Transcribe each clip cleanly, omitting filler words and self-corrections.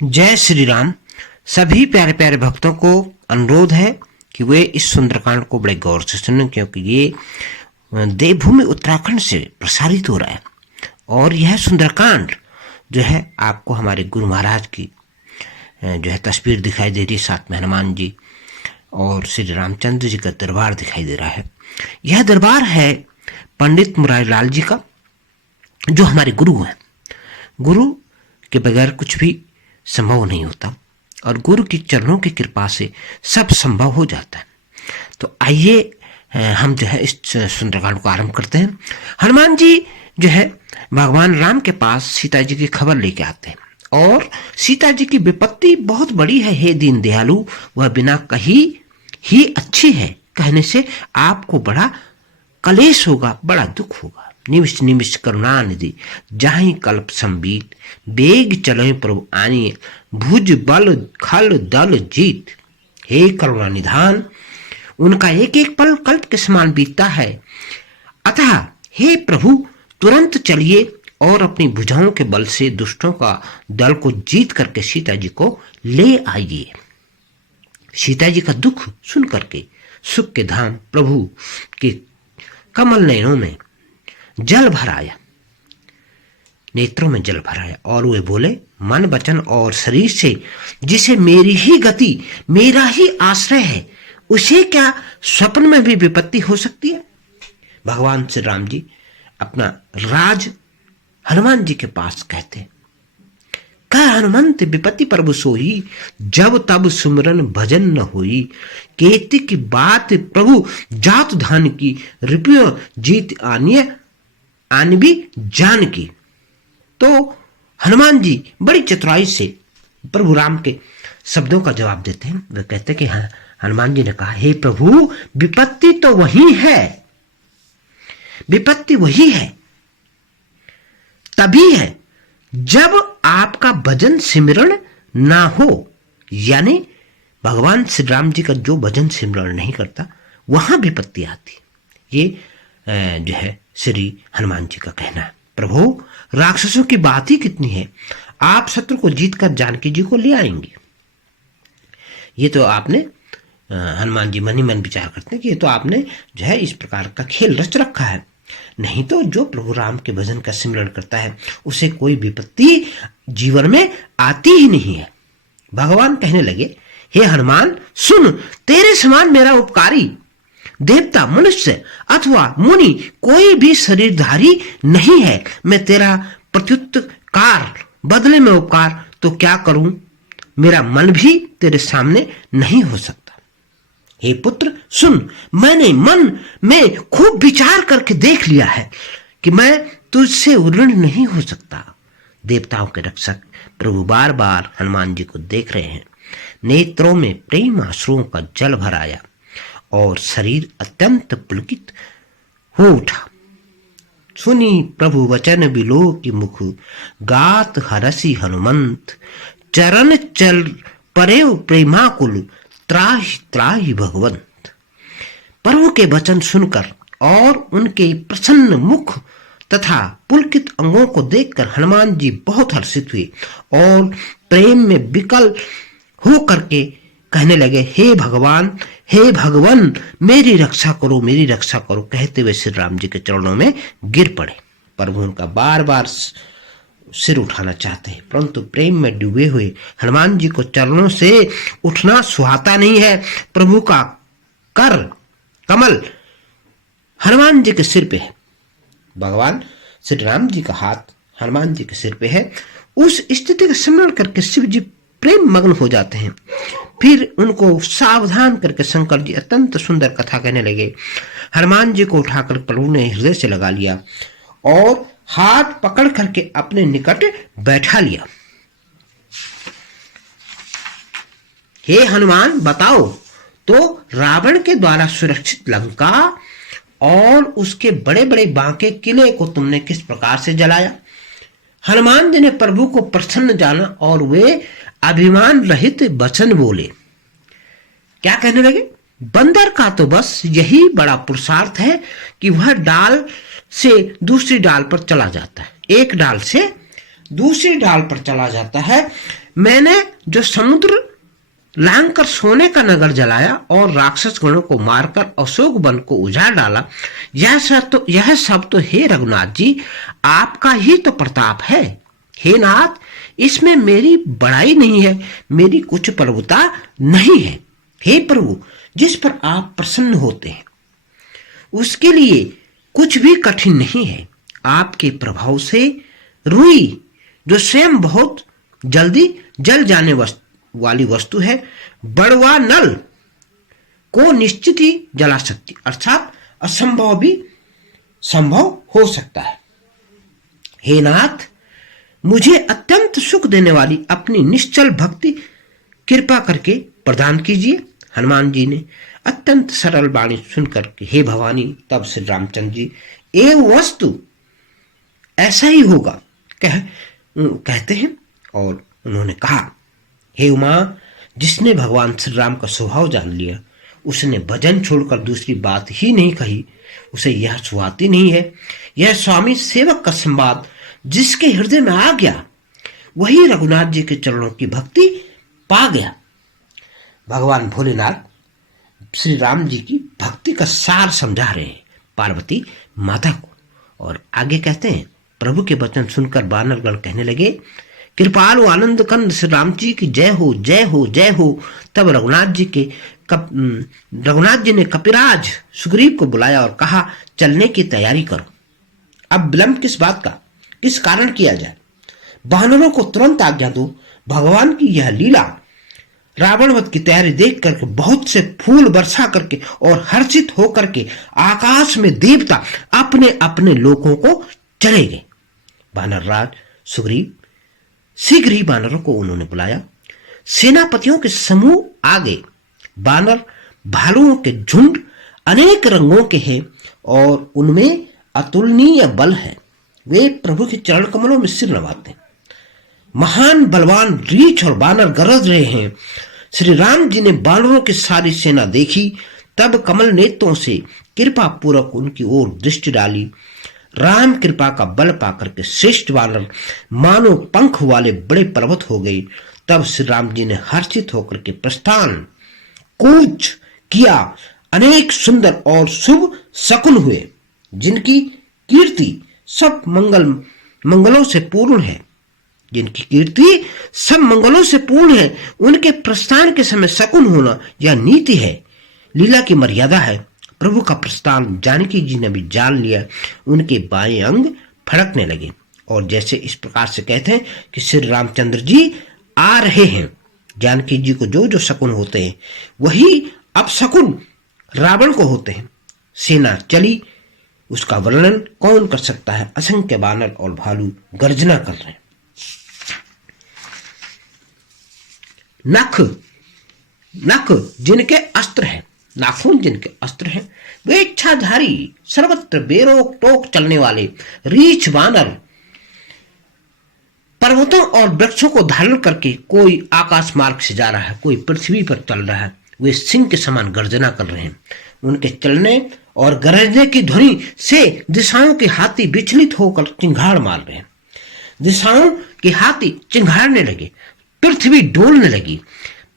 जय श्री राम। सभी प्यारे प्यारे भक्तों को अनुरोध है कि वे इस सुंदरकांड को बड़े गौर से सुनें, क्योंकि ये देवभूमि उत्तराखंड से प्रसारित हो रहा है। और यह सुंदरकांड जो है आपको हमारे गुरु महाराज की जो है तस्वीर दिखाई दे रही है, साथ में हनुमान जी और श्री रामचंद्र जी का दरबार दिखाई दे रहा है। यह दरबार है पंडित मुरारी लाल जी का, जो हमारे गुरु हैं। गुरु के बगैर कुछ भी संभव नहीं होता और गुरु की चरणों की कृपा से सब संभव हो जाता है। तो आइए हम जो है इस सुंदरकांड को आरंभ करते हैं। हनुमान जी जो है भगवान राम के पास सीता जी की खबर लेके आते हैं और सीता जी की विपत्ति बहुत बड़ी है। हे दीन दयालु, वह बिना कही ही अच्छी है, कहने से आपको बड़ा कलेश होगा, बड़ा दुख होगा। निमिष निमिष करुणा निधि जाहि कल्प संबीत, बेग चले प्रभु आनिए, भुज बल खल दल जीत। हे करुणा निधान, उनका एक एक पल कल्प के समान बीतता है। अतः हे प्रभु, तुरंत चलिए और अपनी भुजाओं के बल से दुष्टों का दल को जीत करके सीता जी को ले आइए। सीता जी का दुख सुन करके सुख के धाम प्रभु के कमल नयनों में जल भर आया, नेत्रों में जल भर आया और वे बोले, मन वचन और शरीर से जिसे मेरी ही गति, मेरा ही आश्रय है, उसे क्या स्वप्न में भी विपत्ति हो सकती है। भगवान श्री राम जी अपना राज हनुमान जी के पास कहते, कह हनुमंत विपत्ति प्रभु सोई, जब तब सुमरन भजन न होई, केति की बात प्रभु जात धान की, रिपियो जीत आन भी जान की। तो हनुमान जी बड़ी चतुराई से प्रभु राम के शब्दों का जवाब देते हैं। वे कहते कि हाँ, हनुमान जी ने कहा, हे प्रभु, विपत्ति तो वही है, विपत्ति वही है, तभी है जब आपका भजन सिमरण ना हो। यानी भगवान श्री राम जी का जो भजन सिमरण नहीं करता, वहां विपत्ति आती। ये जो है श्री हनुमान जी का कहना है। प्रभु, राक्षसों की बात ही कितनी है, आप शत्रु को जीतकर जानकी जी को ले आएंगे। ये तो आपने हनुमान जी मन ही मन विचार करते हैं कि ये तो आपने जो है इस प्रकार का खेल रच रखा है। नहीं तो जो प्रभु राम के भजन का सिमरण करता है उसे कोई विपत्ति जीवन में आती ही नहीं है। भगवान कहने लगे, हे हनुमान सुन, तेरे समान मेरा उपकारी देवता, मनुष्य अथवा मुनि कोई भी शरीरधारी नहीं है। मैं तेरा प्रत्युत्कार बदले में उपकार तो क्या करूं, मेरा मन भी तेरे सामने नहीं हो सकता। हे पुत्र सुन, मैंने मन में खूब विचार करके देख लिया है कि मैं तुझसे ऋणी नहीं हो सकता। देवताओं के रक्षक प्रभु बार बार हनुमान जी को देख रहे हैं। नेत्रों में प्रेम आंसुओं का जल भर आया और शरीर अत्यंत पुलकित हो उठा। सुनी प्रभु वचन बिलो की मुख, गात हरसी हनुमंत, चरण चल परेव प्रेमाकुल, त्राहि त्राहि भगवंत। प्रभु के वचन सुनकर और उनके प्रसन्न मुख तथा पुलकित अंगों को देखकर हनुमान जी बहुत हर्षित हुए और प्रेम में विकल हो करके कहने लगे, हे भगवान, हे भगवान, मेरी रक्षा करो, मेरी रक्षा करो, कहते हुए श्री राम जी के चरणों में गिर पड़े। प्रभु उनका बार बार सिर उठाना चाहते हैं, परंतु प्रेम में डूबे हुए हनुमान जी को चरणों से उठना सुहाता नहीं है। प्रभु का कर कमल हनुमान जी के सिर पे है, भगवान श्री राम जी का हाथ हनुमान जी के सिर पे है। उस स्थिति का स्मरण करके शिव जी प्रेम मग्न हो जाते हैं। फिर उनको सावधान करके शंकर जी अत्यंत सुंदर कथा कहने लगे। हनुमान जी को उठाकर प्रभु ने हृदय से लगा लिया और हाथ पकड़ करके अपने निकट बैठा लिया। हे हनुमान, बताओ तो रावण के द्वारा सुरक्षित लंका और उसके बड़े बड़े बांके किले को तुमने किस प्रकार से जलाया। हनुमान जी ने प्रभु को प्रसन्न जाना और वे अभिमान रहित वचन बोले। क्या कहने लगे, बंदर का तो बस यही बड़ा पुरुषार्थ है कि वह डाल से दूसरी डाल पर चला जाता है, एक डाल से दूसरी डाल पर चला जाता है, मैंने जो समुद्र लांग कर सोने का नगर जलाया और राक्षस गणों को मारकर अशोक वन को उजाड़ डाला, यह सब तो हे रघुनाथ जी आपका ही तो प्रताप है। हे नाथ, इसमें मेरी बड़ाई नहीं है, मेरी कुछ प्रभुता नहीं है। हे प्रभु, जिस पर आप प्रसन्न होते हैं उसके लिए कुछ भी कठिन नहीं है। आपके प्रभाव से रुई, जो स्वयं बहुत जल्दी जल जाने वाली वस्तु है, बड़वा नल को निश्चित ही जला सकती, अर्थात असंभव भी संभव हो सकता है। हे नाथ, मुझे अत्यंत सुख देने वाली अपनी निश्चल भक्ति कृपा करके प्रदान कीजिए। हनुमान जी ने अत्यंत सरल वाणी सुनकर के हे भवानी, तब श्री रामचंद्र जी एव वस्तु ऐसा ही होगा कहते हैं। और उन्होंने कहा, हे उमा, जिसने भगवान श्री राम का स्वभाव जान लिया उसने भजन छोड़कर दूसरी बात ही नहीं कही, उसे यह सुहाती नहीं है। यह स्वामी सेवक का संवाद जिसके हृदय में आ गया वही रघुनाथ जी के चरणों की भक्ति पा गया। भगवान भोलेनाथ श्री राम जी की भक्ति का सार समझा रहे हैं पार्वती माता को। और आगे कहते हैं, प्रभु के वचन सुनकर वानरगण कहने लगे, कृपालु आनंद कंद श्री राम जी की जय हो, जय हो, जय हो। तब रघुनाथ जी ने कपिराज सुग्रीव को बुलाया और कहा, चलने की तैयारी करो। अब विलंब किस बात का, किस कारण किया जाए? वानरों को तुरंत आज्ञा दो। भगवान की यह लीला रावण वध की तैयारी देख करके बहुत से फूल वर्षा करके और हर्षित होकर के आकाश में देवता अपने अपने लोकों को चले गए। वानरराज सुग्रीव शीघ्र ही वानरों को उन्होंने बुलाया। सेनापतियों के समूह आ गए। वानर भालुओं के झुंड अनेक रंगों के हैं और उनमें अतुलनीय बल है। वे प्रभु के चरण कमलों में सिर नवाते हैं। महान बलवान रीछ और बानर गरज रहे हैं। श्री राम जी ने बानरों की सारी सेना देखी, तब कमल नेत्रों से कृपा पूर्वक उनकी ओर दृष्टि डाली। राम कृपा का बल पाकर के श्रेष्ठ वानर मानो पंख वाले बड़े पर्वत हो गए। तब श्री राम जी ने हर्षित होकर के प्रस्थान कूच किया। अनेक सुंदर और शुभ शकुन हुए, जिनकी कीर्ति सब मंगलों से पूर्ण है। जिनकी कीर्ति सब मंगलों से पूर्ण है, उनके प्रस्थान के समय शकुन होना यह नीति है, लीला की मर्यादा है। प्रभु का प्रस्थान जानकी जी ने भी जान लिया। उनके बाएं अंग फड़कने लगे और जैसे इस प्रकार से कहते हैं कि श्री रामचंद्र जी आ रहे हैं। जानकी जी को जो जो शकुन होते हैं वही अब शकुन रावण को होते हैं। सेना चली, उसका वर्णन कौन कर सकता है। असंख्य बानर और भालू गर्जना कर रहे हैं। नख जिनके अस्त्र हैं, नाखून जिनके अस्त्र हैं, वे इच्छाधारी सर्वत्र बेरोक टोक चलने वाले रीछ वानर पर्वतों और वृक्षों को धारण करके, कोई आकाश मार्ग से जा रहा है, कोई पृथ्वी पर चल रहा है, वे सिंह के समान गर्जना कर रहे हैं। उनके चलने और गरजने की ध्वनि से दिशाओं के हाथी विचलित होकर चिंगाड़ मार रहे हैं। दिशाओं के हाथी चिंगाड़ने लगे, पृथ्वी डोलने लगी,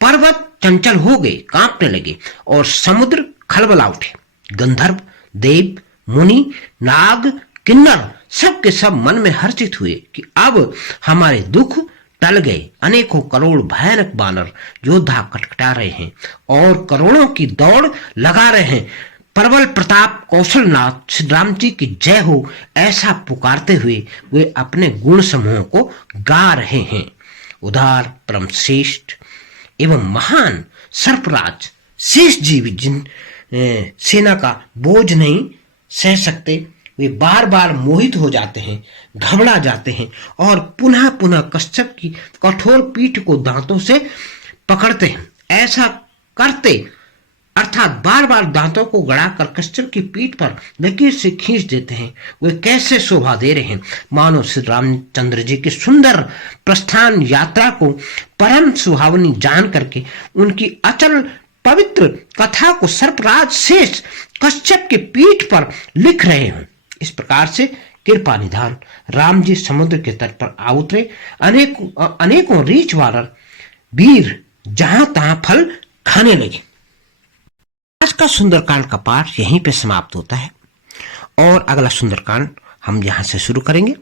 पर्वत चंचल हो गए, कांपने लगे और समुद्र खलबला उठे। गंधर्व, देव, मुनि, नाग, किन्नर सब के सब मन में हर्षित हुए कि अब हमारे दुख टल गए। अनेकों करोड़ भयानक बानर योद्धा कटकटा रहे हैं और करोड़ों की दौड़ लगा रहे हैं। प्रबल प्रताप कौशलनाथ श्री राम जी की जय हो, ऐसा पुकारते हुए वे अपने गुण समूहों को गा रहे हैं। उदार, परम श्रेष्ठ एवं महान सर्पराज शेष जीवी जिन सेना का बोझ नहीं सह सकते, वे बार बार मोहित हो जाते हैं, घबरा जाते हैं और पुनः पुनः कश्यप की कठोर पीठ को दांतों से पकड़ते हैं। ऐसा करते अर्थात बार बार दांतों को गड़ाकर कश्यप की पीठ पर लकीर से खींच देते हैं। वे कैसे शोभा दे रहे हैं, मानो श्री रामचंद्र जी की सुंदर प्रस्थान यात्रा को परम सुहावनी जान करके उनकी अचल पवित्र कथा को सर्पराज शेष कश्यप की पीठ पर लिख रहे हों। इस प्रकार से कृपा निधान। राम जी समुद्र के तट पर आ उतरे। अनेकों रीछ वानर वीर जहां तहां फल खाने लगे। आज का सुंदरकांड का पाठ यहीं पे समाप्त होता है और अगला सुंदरकांड हम यहां से शुरू करेंगे।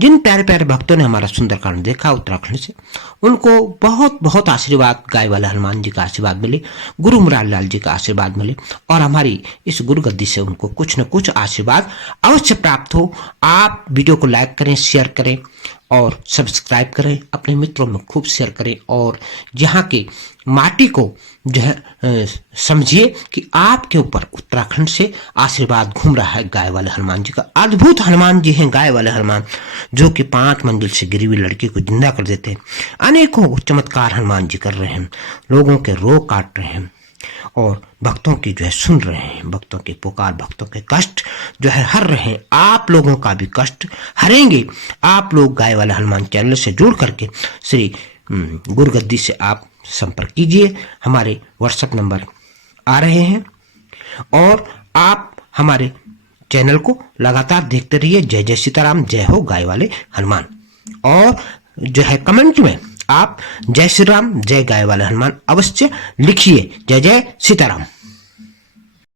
जिन प्यारे प्यारे भक्तों ने हमारा सुंदरकांड देखा उत्तराखंड से, उनको बहुत बहुत आशीर्वाद, गाय वाले हनुमान जी का आशीर्वाद मिले, गुरु मुरारी लाल जी का आशीर्वाद मिले और हमारी इस गुरु गद्दी से उनको कुछ न कुछ आशीर्वाद अवश्य प्राप्त हो। आप वीडियो को लाइक करें, शेयर करें और सब्सक्राइब करें, अपने मित्रों में खूब शेयर करें और यहाँ के माटी को जो है समझिए कि आपके ऊपर उत्तराखंड से आशीर्वाद घूम रहा है गाय वाले हनुमान जी का। अद्भुत हनुमान जी हैं गाय वाले हनुमान, जो कि 5 मंजिल से गिरी हुई लड़की को जिंदा कर देते हैं। अनेकों चमत्कार हनुमान जी कर रहे हैं, लोगों के रोग काट रहे हैं और भक्तों की जो है सुन रहे हैं, भक्तों की पुकार, भक्तों के कष्ट जो है हर रहे हैं। आप लोगों का भी कष्ट हरेंगे। आप लोग गाय वाला हनुमान चैनल से जुड़ करके श्री गुरु गद्दी से आप संपर्क कीजिए। हमारे व्हाट्सएप नंबर आ रहे हैं और आप हमारे चैनल को लगातार देखते रहिए। जय जय सीताराम, जय हो गाय वाले हनुमान। और जो है कमेंट में आप जय श्री राम, जय गाय वाले हनुमान अवश्य लिखिए। जय जय सीताराम।